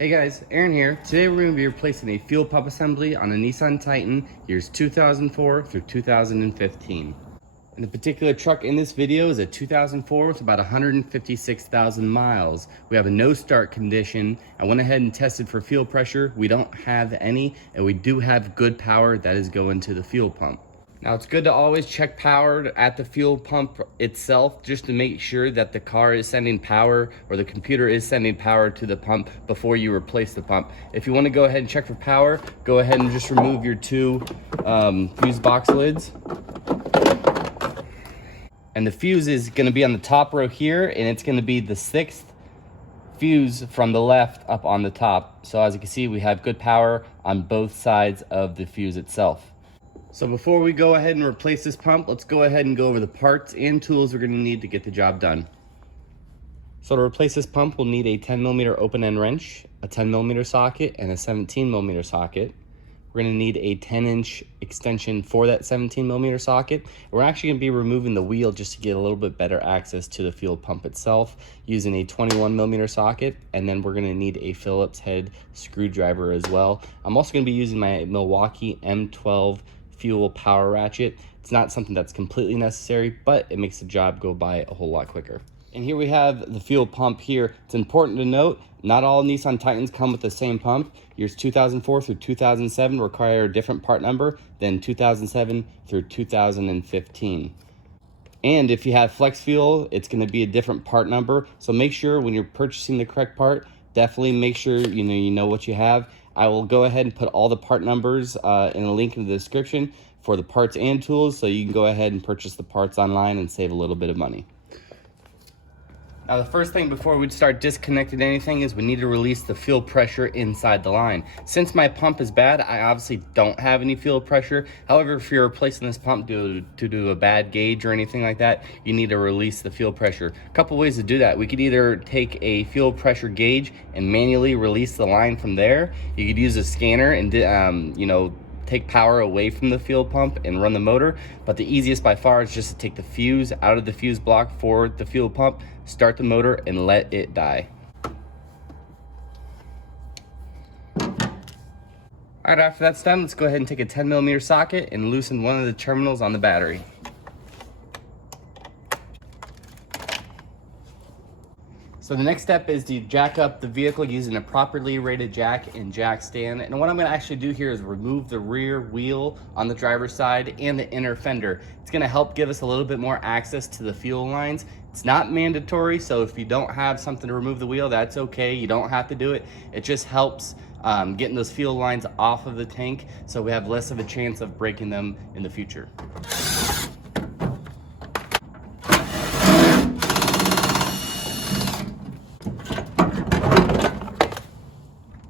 Hey guys, Aaron here. Today we're going to be replacing a fuel pump assembly on a Nissan Titan years 2004 through 2015. And the particular truck in this video is a 2004 with about 156,000 miles. We have a no start condition. I went ahead and tested for fuel pressure. We don't have any, and we do have good power that is going to the fuel pump. Now it's good to always check power at the fuel pump itself just to make sure that the car is sending power or the computer is sending power to the pump before you replace the pump. If you want to go ahead and check for power, go ahead and just remove your two fuse box lids. And the fuse is going to be on the top row here, and it's going to be the 6th fuse from the left up on the top. So as you can see, we have good power on both sides of the fuse itself. So before we go ahead and replace this pump, let's go ahead and go over the parts and tools we're going to need to get the job done. So to replace this pump, we'll need a 10mm open end wrench, a 10mm socket, and a 17mm socket. We're going to need a 10-inch extension for that 17mm socket. We're actually going to be removing the wheel just to get a little bit better access to the fuel pump itself using a 21mm socket, and then we're going to need a Phillips head screwdriver as well. I'm also going to be using my Milwaukee M12 fuel power ratchet. It's not something that's completely necessary, but it makes the job go by a whole lot quicker. And here we have the fuel pump here. It's important to note, not all Nissan Titans come with the same pump. Years 2004 through 2007 require a different part number than 2007 through 2015. And if you have flex fuel, it's going to be a different part number. So make sure when you're purchasing the correct part, definitely make sure you know what you have. I will go ahead and put all the part numbers in a link in the description for the parts and tools, so you can go ahead and purchase the parts online and save a little bit of money. Now the first thing before we start disconnecting anything is we need to release the fuel pressure inside the line. Since my pump is bad, I obviously don't have any fuel pressure. However, if you're replacing this pump to do a bad gauge or anything like that, you need to release the fuel pressure. A couple ways to do that. We could either take a fuel pressure gauge and manually release the line from there. You could use a scanner and take power away from the fuel pump and run the motor, but the easiest by far is just to take the fuse out of the fuse block for the fuel pump, start the motor, and let it die. Alright, after that's done, let's go ahead and take a 10mm socket and loosen one of the terminals on the battery. So the next step is to jack up the vehicle using a properly rated jack and jack stand. And what I'm going to actually do here is remove the rear wheel on the driver's side and the inner fender. It's going to help give us a little bit more access to the fuel lines. It's not mandatory, so if you don't have something to remove the wheel, that's okay. You don't have to do it. It just helps getting those fuel lines off of the tank so we have less of a chance of breaking them in the future.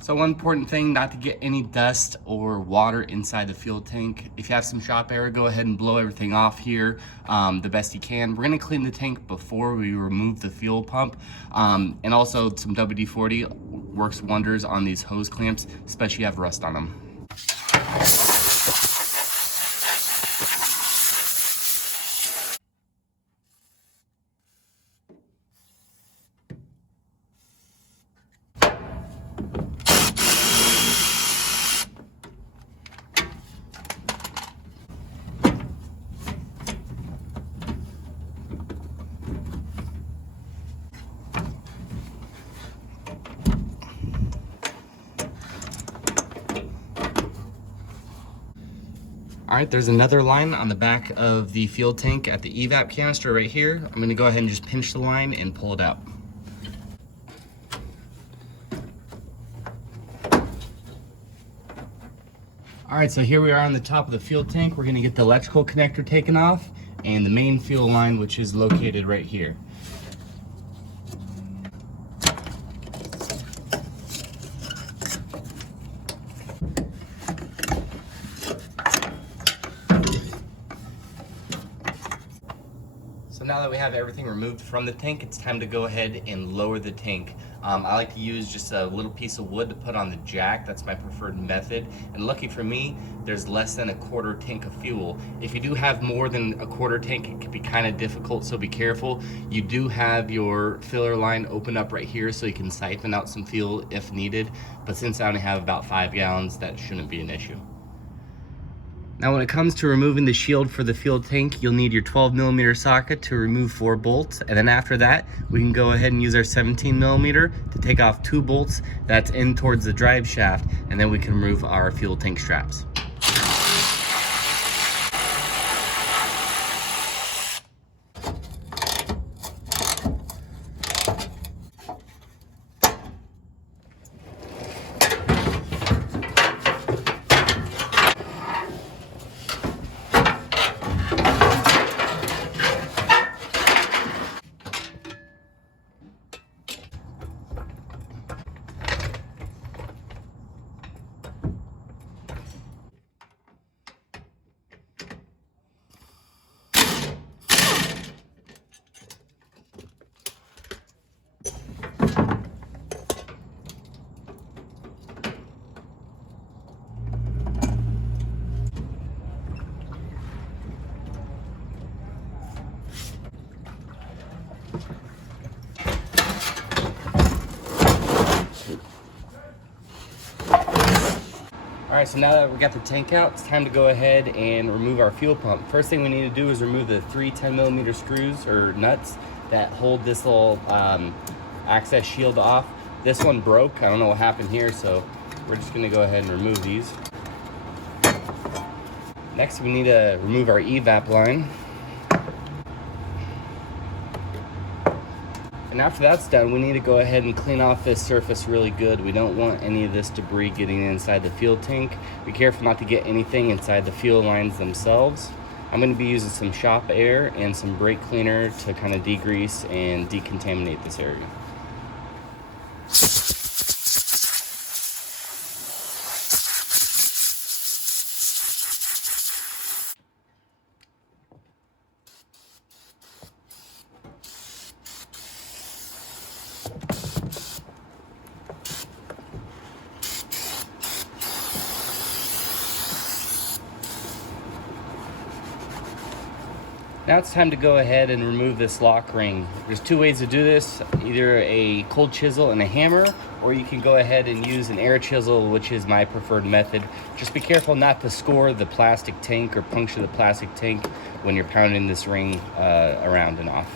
So one important thing, not to get any dust or water inside the fuel tank. If you have some shop air, go ahead and blow everything off here the best you can. We're gonna clean the tank before we remove the fuel pump. And also some WD-40 works wonders on these hose clamps, especially if you have rust on them. All right, there's another line on the back of the fuel tank at the evap canister right here. I'm gonna go ahead and just pinch the line and pull it out. All right, so here we are on the top of the fuel tank. We're gonna get the electrical connector taken off and the main fuel line, which is located right here. So now that we have everything removed from the tank, it's time to go ahead and lower the tank. I like to use just a little piece of wood to put on the jack. That's my preferred method. And lucky for me, there's less than a quarter tank of fuel. If you do have more than a quarter tank, it can be kind of difficult, so be careful. You do have your filler line open up right here so you can siphon out some fuel if needed. But since I only have about 5 gallons, that shouldn't be an issue. Now when it comes to removing the shield for the fuel tank, you'll need your 12mm socket to remove 4 bolts. And then after that, we can go ahead and use our 17mm to take off 2 bolts that's in towards the drive shaft. And then we can remove our fuel tank straps. All right, so now that we got the tank out, it's time to go ahead and remove our fuel pump. First thing we need to do is remove the 3 10mm screws or nuts that hold this little access shield off. This one broke. I don't know what happened here, so we're just gonna go ahead and remove these. Next, we need to remove our evap line. And after that's done, we need to go ahead and clean off this surface really good. We don't want any of this debris getting inside the fuel tank. Be careful not to get anything inside the fuel lines themselves. I'm going to be using some shop air and some brake cleaner to kind of degrease and decontaminate this area. Now it's time to go ahead and remove this lock ring. There's 2 ways to do this, either a cold chisel and a hammer, or you can go ahead and use an air chisel, which is my preferred method. Just be careful not to score the plastic tank or puncture the plastic tank when you're pounding this ring around and off.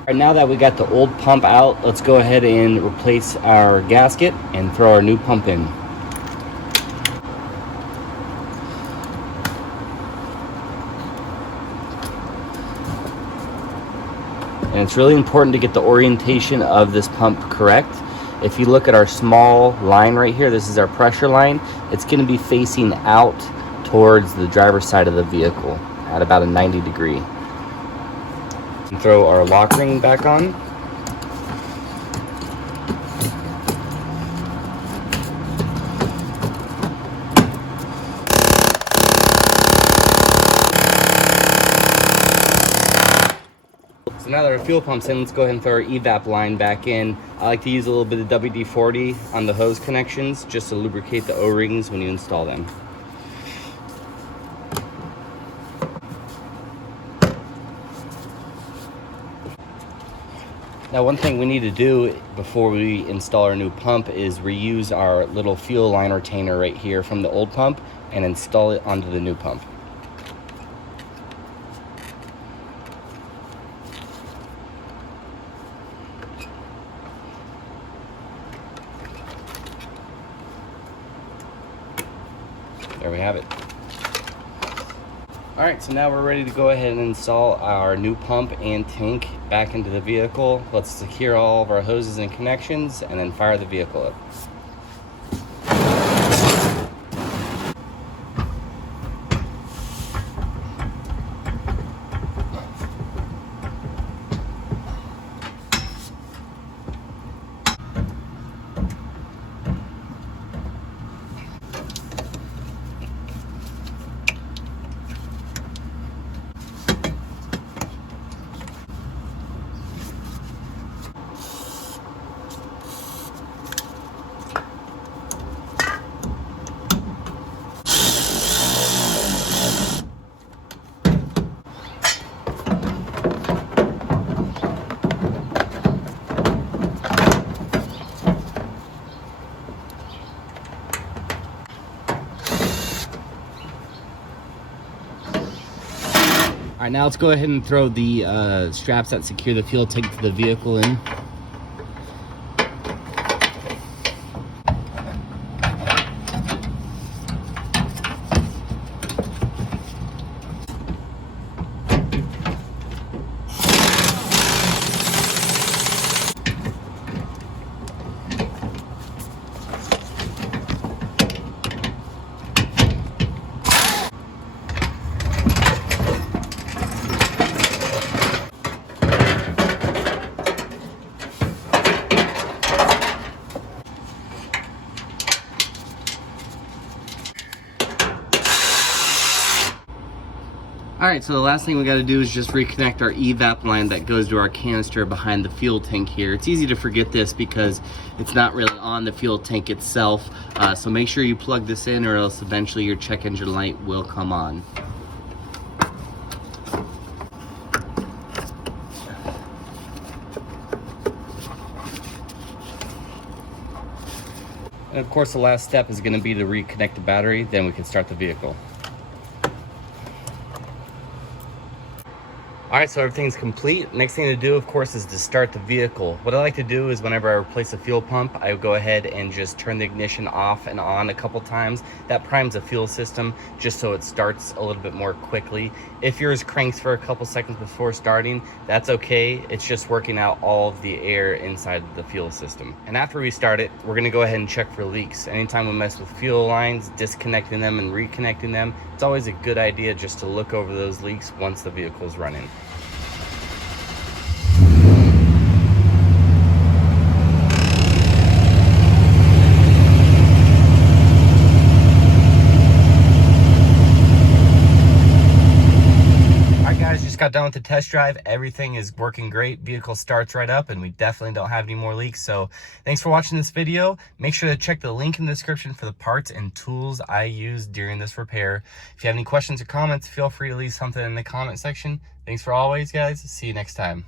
All right, now that we got the old pump out, let's go ahead and replace our gasket and throw our new pump in. And it's really important to get the orientation of this pump correct. If you look at our small line right here, this is our pressure line. It's going to be facing out towards the driver's side of the vehicle at about a 90 degree. And throw our lock ring back on. So now that our fuel pump's in, let's go ahead and throw our evap line back in. I like to use a little bit of WD-40 on the hose connections just to lubricate the O-rings when you install them. Now, one thing we need to do before we install our new pump is reuse our little fuel line retainer right here from the old pump and install it onto the new pump. there we have it. All right, so now we're ready to go ahead and install our new pump and tank back into the vehicle. Let's secure all of our hoses and connections and then fire the vehicle up. All right, now let's go ahead and throw the straps that secure the fuel tank to the vehicle in. All right, so the last thing we got to do is just reconnect our evap line that goes to our canister behind the fuel tank here. It's easy to forget this because it's not really on the fuel tank itself. So make sure you plug this in or else eventually your check engine light will come on. And of course, the last step is going to be to reconnect the battery, then we can start the vehicle. All right, so everything's complete. Next thing to do, of course, is to start the vehicle. What I like to do is whenever I replace a fuel pump, I go ahead and just turn the ignition off and on a couple times. That primes the fuel system just so it starts a little bit more quickly. If yours cranks for a couple seconds before starting, that's okay. It's just working out all of the air inside the fuel system. And after we start it, we're gonna go ahead and check for leaks. Anytime we mess with fuel lines, disconnecting them and reconnecting them, it's always a good idea just to look over those leaks once the vehicle is running. Got done with the test drive. Everything is working great. Vehicle starts right up and we definitely don't have any more leaks. So thanks for watching this video. Make sure to check the link in the description for the parts and tools I used during this repair. If you have any questions or comments, feel free to leave something in the comment section. Thanks for always, guys. See you next time.